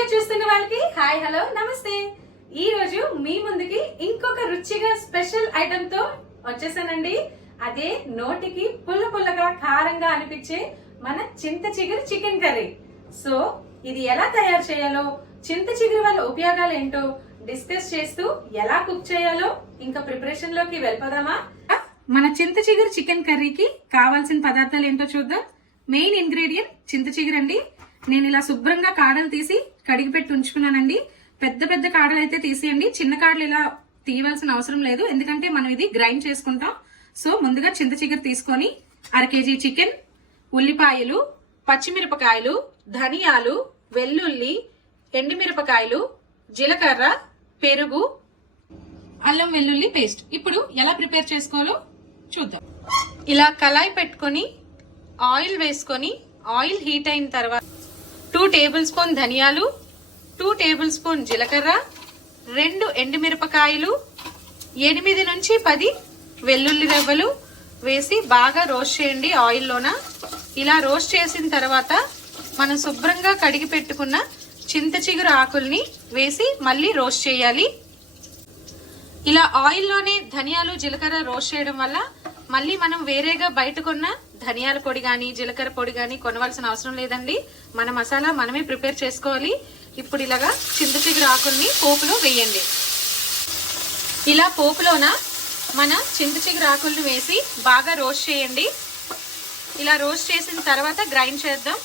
Video చూస్తున్న వాళ్ళకి hi hello నమస్తే. ఈ రోజు మీ ముందుకి ఇంకొక రుచిగా స్పెషల్ ఐటమ్ తో వచ్చేసానండి. అదే నోటికి పుల్ల పుల్లగా కారంగా అనిపించే మన చింత చిగురు చికెన్ కర్రీ. సో ఇది ఎలా తయారు చేయాలో, చింత చిగురు వల్ల ఉపయోగాలు ఏంటో డిస్కస్ చేస్తూ ఎలా కుక్ చేయాలో ఇంకా ప్రిపరేషన్ లోకి వెళ్ళిపోదామా? మన చింత చిగురు చికెన్ కర్రీకి కావాల్సిన పదార్థాలు ఏంటో చూద్దాం. మెయిన్ ఇంగ్రీడియంట్ చింత చిగురు అండి. నేను ఇలా శుభ్రంగా కాడలు తీసి కడిగి పెట్టి ఉంచుకున్నానండి. పెద్ద పెద్ద కాడలు అయితే తీసేయండి, చిన్న కాడలు ఇలా తీయవలసిన అవసరం లేదు, ఎందుకంటే మనం ఇది గ్రైండ్ చేసుకుంటాం. సో ముందుగా చింత చిగురు తీసుకొని 1/2 కేజీ చికెన్, ఉల్లిపాయలు, పచ్చిమిరపకాయలు, ధనియాలు, వెల్లుల్లి, ఎండుమిరపకాయలు, జీలకర్ర, పెరుగు, అల్లం వెల్లుల్లి పేస్ట్. ఇప్పుడు ఎలా ప్రిపేర్ చేసుకోవాలో చూద్దాం. ఇలా కళాయి పెట్టుకొని ఆయిల్ వేసుకొని ఆయిల్ హీట్ అయిన తర్వాత 2 టేబుల్ స్పూన్ ధనియాలు, 2 టేబుల్ స్పూన్ జీలకర్ర, 2 ఎండుమిరపకాయలు, 8 నుంచి 10 వెల్లుల్లి రెబ్బలు వేసి బాగా రోస్ట్ చేయండి ఆయిల్లోన. ఇలా రోస్ట్ చేసిన తర్వాత మనం శుభ్రంగా కడిగి పెట్టుకున్న చింత చిగురు ఆకుల్ని వేసి మళ్ళీ రోస్ట్ చేయాలి. ఇలా ఆయిల్లోనే ధనియాలు జీలకర్ర రోస్ట్ చేయడం వల్ల మళ్ళీ మనం వేరేగా బయట కొన్న ధనియాల పొడి గాని జీలకర్ర పొడి గాని కొనవలసిన అవసరం లేదండి. మన మసాలా మనమే ప్రిపేర్ చేసుకోవాలి. ఇప్పుడు ఇలాగా చింత చిగురు ఆకుల్ని పోపులో వేయండి. ఇలా పోపులోన మన చింత చిగురు ఆకుల్ని వేసి బాగా రోస్ట్ చేయండి. ఇలా రోస్ట్ చేసిన తర్వాత గ్రైండ్ చేద్దాం.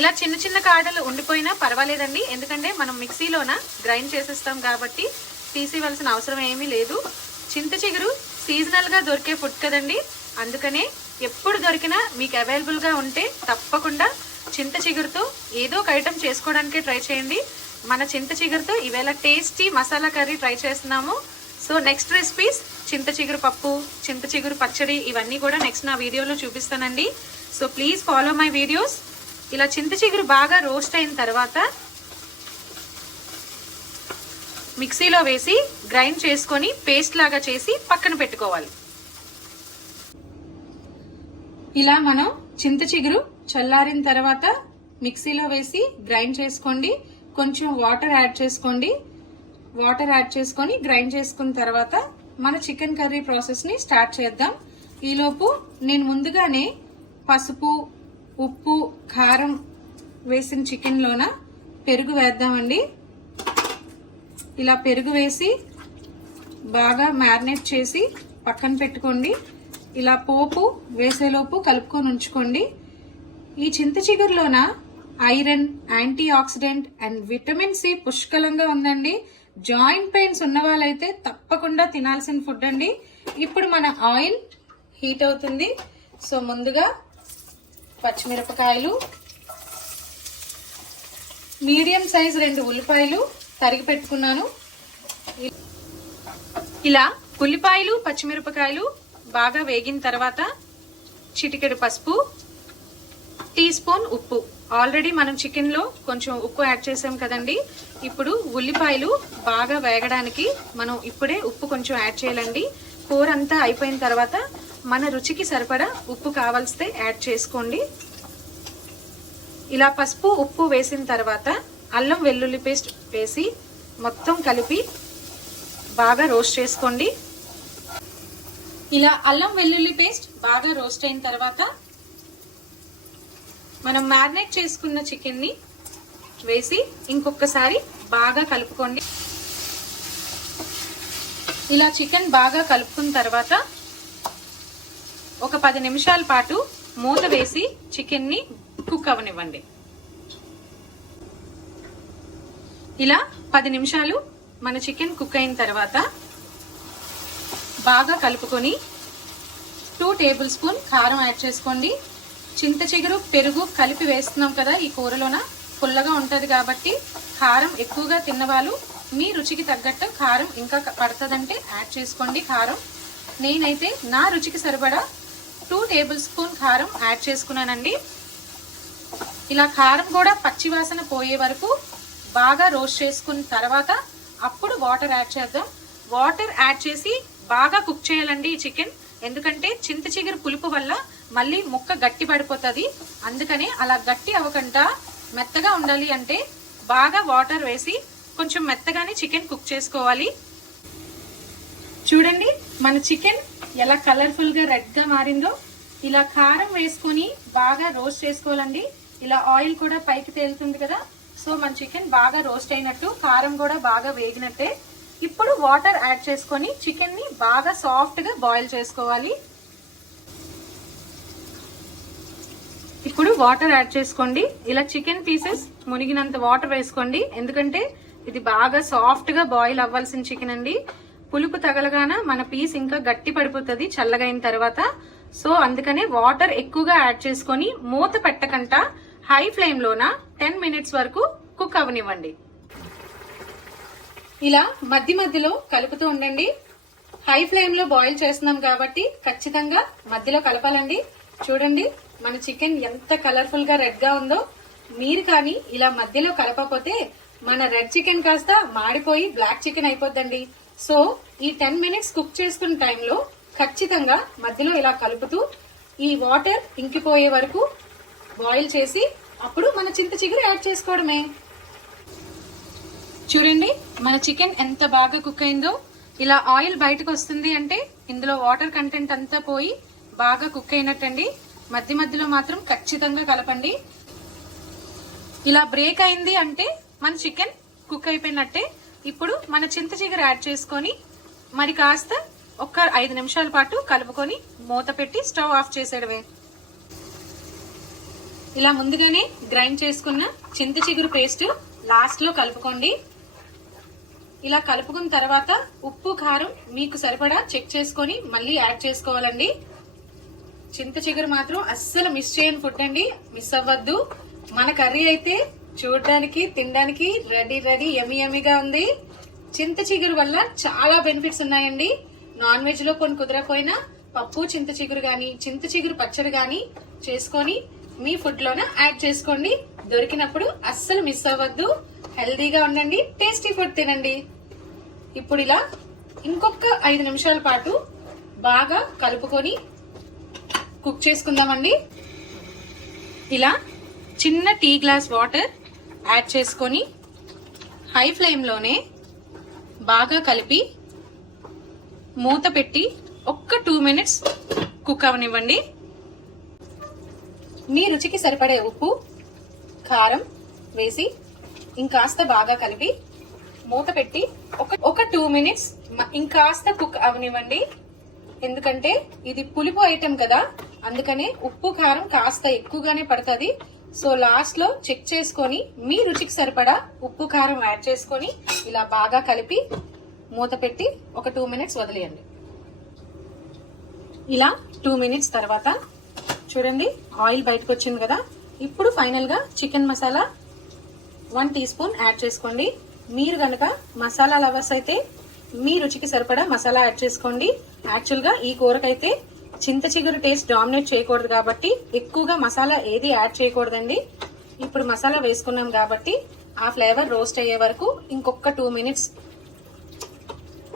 ఇలా చిన్న చిన్న కాడలు ఉండిపోయినా పర్వాలేదండి, ఎందుకంటే మనం మిక్సీలోన గ్రైండ్ చేసేస్తాం కాబట్టి తీసివలసిన అవసరం ఏమీ లేదు. చింత చిగురు సీజనల్ గా దొరికే ఫుడ్ కదండి, అందుకనే ఎప్పుడు దొరికినా మీకు అవైలబుల్ గా ఉంటే తప్పకుండా చింత చిగురుతో ఏదో ఒక ఐటమ్ చేసుకోవడానికి ట్రై చేయండి. మన చింత చిగురుతో ఈవేళ టేస్టీ మసాలా కర్రీ ట్రై చేస్తున్నాము. సో నెక్స్ట్ రెసిపీస్ చింత చిగురు పప్పు, చింత చిగురు పచ్చడి ఇవన్నీ కూడా నెక్స్ట్ నా వీడియోలో చూపిస్తానండి. So please follow my videos. ఇలా చింత చిగురు బాగా రోస్ట్ అయిన తర్వాత మిక్సీలో వేసి గ్రైండ్ చేసుకొని పేస్ట్ లాగా చేసి పక్కన పెట్టుకోవాలి. ఇలా మనం చింత చిగురు చల్లారిన తర్వాత మిక్సీలో వేసి గ్రైండ్ చేసుకోండి. కొంచెం వాటర్ యాడ్ చేసుకోండి. వాటర్ యాడ్ చేసుకొని గ్రైండ్ చేసుకున్న తర్వాత మన చికెన్ కర్రీ ప్రాసెస్ ని స్టార్ట్ చేద్దాం. ఈలోపు నేను ముందుగానే పసుపు, ఉప్పు, కారం వేసిన చికెన్ లోన పెరుగు వేద్దామండి. ఇలా పెరుగు వేసి బాగా మ్యారినేట్ చేసి పక్కన పెట్టుకోండి. ఇలా పోపు వేసేలోపు కలుపుకొని ఉంచుకోండి. ఈ చింత చిగురులోన iron, antioxidant and vitamin C పుష్కలంగా ఉందండి. జాయింట్ పెయిన్స్ ఉన్న వాళ్ళైతే తప్పకుండా తినాల్సిన ఫుడ్ అండి. ఇప్పుడు మన ఆయిల్ హీట్ అవుతుంది. సో ముందుగా పచ్చిమిరపకాయలు, మీడియం సైజ్ 2 ఉల్లిపాయలు తరిగి పెట్టుకున్నాను. ఇలా ఉల్లిపాయలు పచ్చిమిరపకాయలు బాగా వేగిన తర్వాత చిటికెడు పసుపు, టీ స్పూన్ ఉప్పు. ఆల్రెడీ మనం చికెన్ లో కొంచెం ఉప్పు యాడ్ చేసాం కదండి. ఇప్పుడు ఉల్లిపాయలు బాగా వేగడానికి మనం ఇప్పుడే ఉప్పు కొంచెం యాడ్ చేయాలండి. కూర అంతా అయిపోయిన తర్వాత మన రుచికి సరిపడా ఉప్పు కావాల్సితే యాడ్ చేసుకోండి. ఇలా పసుపు ఉప్పు వేసిన తర్వాత అల్లం వెల్లుల్లి పేస్ట్ వేసి మొత్తం కలిపి బాగా రోస్ట్ చేసుకోండి. ఇలా అల్లం వెల్లుల్లి పేస్ట్ బాగా రోస్ట్ అయిన తర్వాత మనం మ్యారినేట్ చేసుకున్న చికెన్ ని వేసి ఇంకొకసారి బాగా కలుపుకోండి. ఇలా చికెన్ బాగా కలుపుకున్న తర్వాత ఒక 10 నిమిషాల పాటు మూత వేసి చికెన్ ని కుక్ అవనివ్వండి. ఇలా 10 నిమిషాలు మన చికెన్ కుక్ అయిన తర్వాత బాగా కలుపుకొని 2 టేబుల్ స్పూన్ కారం యాడ్ చేసుకోండి. చింత చిగురు పెరుగు కలిపి వేస్తున్నాం కదా, ఈ కూరలోన పుల్లగా ఉంటది కాబట్టి కారం ఎక్కువగా తిన్నవాళ్ళు మీ రుచికి తగ్గట్టు కారం ఇంకా పడుతుందంటే యాడ్ చేసుకోండి కారం. నేనైతే నా రుచికి సరిపడా 2 టేబుల్ స్పూన్ కారం యాడ్ చేసుకున్నానండి. ఇలా కారం కూడా పచ్చివాసన పోయే వరకు బాగా రోస్ట్ చేసుకున్న తర్వాత అప్పుడు వాటర్ యాడ్ చేద్దాం. వాటర్ యాడ్ చేసి బాగా కుక్ చేయాలండి ఈ చికెన్, ఎందుకంటే చింత చిగురు పులుపు వల్ల మళ్ళీ ముక్క గట్టి పడిపోతుంది. అందుకని అలా గట్టి అవ్వకుండా మెత్తగా ఉండాలి అంటే బాగా వాటర్ వేసి కొంచెం మెత్తగానే చికెన్ కుక్ చేసుకోవాలి. చూడండి మన చికెన్ ఎలా కలర్ఫుల్ గా రెడ్ గా మారిందో. ఇలా కారం వేసుకొని బాగా రోస్ట్ చేసుకోవాలండి. ఇలా ఆయిల్ కూడా పైకి తేలుతుంది కదా, సో మన చికెన్ బాగా రోస్ట్ అయినట్టు, కారం కూడా బాగా వేగినట్టే. ఇప్పుడు వాటర్ యాడ్ చేసుకొని చికెన్ ని బాగా సాఫ్ట్ గా బాయిల్ చేసుకోవాలి. ఇప్పుడు వాటర్ యాడ్ చేసుకోండి. ఇలా చికెన్ పీసెస్ మునిగినంత వాటర్ వేసుకోండి, ఎందుకంటే ఇది బాగా సాఫ్ట్ గా బాయిల్ అవ్వాల్సిన చికెన్ అండి. పులుపు తగలగాన మన పీస్ ఇంకా గట్టి పడిపోతుంది చల్లగైన తర్వాత. సో అందుకనే వాటర్ ఎక్కువగా యాడ్ చేసుకొని మూత పెట్టకుండా హై ఫ్లేమ్ లోన 10 మినిట్స్ వరకు కుక్ అవనివ్వండి. ఇలా మధ్య మధ్యలో కలుపుతూ ఉండండి. హై ఫ్లేమ్ లో బాయిల్ చేస్తున్నాం కాబట్టి ఖచ్చితంగా మధ్యలో కలపాలండి. చూడండి మన చికెన్ ఎంత కలర్ఫుల్ గా రెడ్ గా ఉందో. మీరు కానీ ఇలా మధ్యలో కలపకపోతే మన రెడ్ చికెన్ కాస్త మాడిపోయి బ్లాక్ చికెన్ అయిపోద్దండి. సో ఈ 10 మినిట్స్ కుక్ చేసుకున్న టైంలో ఖచ్చితంగా మధ్యలో ఇలా కలుపుతూ ఈ వాటర్ ఇంకిపోయే వరకు బాయిల్ చేసి అప్పుడు మన చింత చిగురు యాడ్ చేసుకోవడమే. చూడండి మన చికెన్ ఎంత బాగా కుక్ అయిందో. ఇలా ఆయిల్ బయటకు వస్తుంది అంటే ఇందులో వాటర్ కంటెంట్ అంతా పోయి బాగా కుక్ అయినట్టండి. మధ్య మధ్యలో మాత్రం ఖచ్చితంగా కలపండి. ఇలా బ్రేక్ అయింది అంటే మన చికెన్ కుక్ అయిపోయినట్టే. ఇప్పుడు మన చింత చిగురు యాడ్ చేసుకొని మరి కాస్త ఒక 5 నిమిషాల పాటు కలుపుకొని మూత పెట్టి స్టవ్ ఆఫ్ చేసేయడమే. ఇలా ముందుగానే గ్రైండ్ చేసుకున్న చింత చిగురు పేస్ట్ లాస్ట్ లో కలుపుకోండి. ఇలా కలుపుకున్న తర్వాత ఉప్పు కారం మీకు సరిపడా చెక్ చేసుకొని మళ్ళీ యాడ్ చేసుకోవాలండి. చింత చిగురు మాత్రం అస్సలు మిస్ చేయని ఫుడ్ అండి, మిస్ అవ్వద్దు. మన కర్రీ అయితే చూడడానికి తినడానికి రెడీ యమ్మీగా ఉంది. చింత చిగురు వల్ల చాలా బెనిఫిట్స్ ఉన్నాయండి. నాన్ వెజ్ లో కొన్ని కుదరకపోయినా పప్పు చింత చిగురు గాని చింత చిగురు పచ్చడి గాని చేసుకొని మీ ఫుడ్ లోన యాడ్ చేసుకోండి. దొరికినప్పుడు అస్సలు మిస్ అవ్వద్దు. హెల్దీగా ఉండండి, టేస్టీ ఫుడ్ తినండి. ఇప్పుడు ఇలా ఇంకొక 5 నిమిషాల పాటు బాగా కలుపుకొని కుక్ చేసుకుందామండి. ఇలా చిన్న టీ గ్లాస్ వాటర్ యాడ్ చేసుకొని హై ఫ్లేమ్ లోనే బాగా కలిపి మూత పెట్టి ఒక్క 2 మినిట్స్ కుక్ అవనివ్వండి. మీ రుచికి సరిపడే ఉప్పు కారం వేసి ఇంకాస్త బాగా కలిపి మూత పెట్టి ఒక 2 మినిట్స్ ఇంకాస్త కుక్ అవనివ్వండి. ఎందుకంటే ఇది పులుపు ఐటెం కదా, అందుకనే ఉప్పు కారం కాస్త ఎక్కువగానే పడుతుంది. సో లాస్ట్ లో చెక్ చేసుకొని మీ రుచికి సరిపడా ఉప్పు కారం యాడ్ చేసుకొని ఇలా బాగా కలిపి మూత పెట్టి ఒక 2 మినిట్స్ వదిలేయండి. ఇలా 2 మినిట్స్ తర్వాత చూడండి ఆయిల్ బయటకు వచ్చింది కదా. ఇప్పుడు ఫైనల్ గా chicken masala 1 teaspoon add చేసుకోండి. మీరు గనక మసాలా లవర్స్ అయితే మీ రుచికి సరిపడా మసాలా యాడ్ చేసుకోండి. యాక్చువల్ గా ఈ కూరకైతే చింత చిగురు టేస్ట్ డామినేట్ చేయకూడదు కాబట్టి ఎక్కువగా మసాలా ఏది యాడ్ చేయకూడదండి. ఇప్పుడు మసాలా వేసుకున్నాం కాబట్టి ఆ ఫ్లేవర్ రోస్ట్ అయ్యే వరకు ఇంకొక 2 మినిట్స్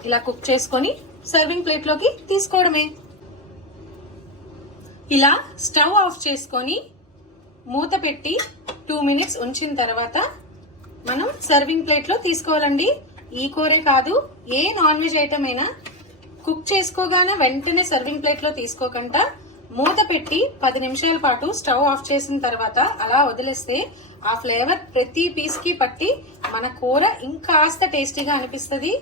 ఇలా కుక్ చేసుకొని సర్వింగ్ ప్లేట్ లోకి తీసుకోవడమే. ఇలా స్టవ్ ఆఫ్ చేసుకొని మూత పెట్టి 2 మినిట్స్ ఉంచిన తర్వాత మనం సర్వింగ్ ప్లేట్ లో తీసుకోవాలండి. ఈ కూరే కాదు, ఏ నాన్ వెజ్ ఐటమ్ అయినా కుక్ చేసుకోగానే వెంటనే సర్వింగ్ ప్లేట్ లో తీసుకోకుండా మూత పెట్టి 10 నిమిషాల పాటు స్టవ్ ఆఫ్ చేసిన తర్వాత అలా వదిలేస్తే ఆ ఫ్లేవర్ ప్రతి పీస్ కి పట్టి మన కూర ఇంకాస్త టేస్టీగా అనిపిస్తుంది.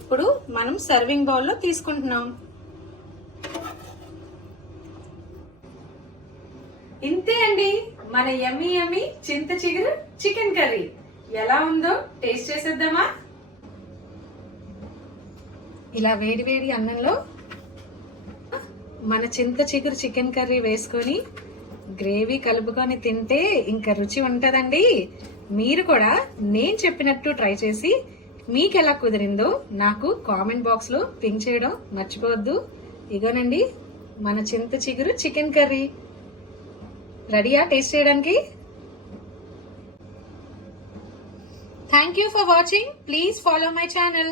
ఇప్పుడు మనం సర్వింగ్ బౌల్ లో తీసుకుంటున్నాం. ఇంతే అండి మన యమ్మీ చింత చిగురు చికెన్ కర్రీ. ఎలా ఉందో టేస్ట్ చేసేద్దామా? ఇలా వేడి వేడి అన్నంలో మన చింత చిగురు చికెన్ కర్రీ వేసుకొని గ్రేవీ కలుపుకొని తింటే ఇంకా రుచి ఉంటదండి. మీరు కూడా నేను చెప్పినట్టు ట్రై చేసి మీకు ఎలా కుదిరిందో నాకు కామెంట్ బాక్స్ లో పింక్ చేయడం మర్చిపోవద్దు. ఇగోనండి మన చింత చిగురు చికెన్ కర్రీ రెడీయా టేస్ట్ చేయడానికి? Thank you for watching. Please follow my channel.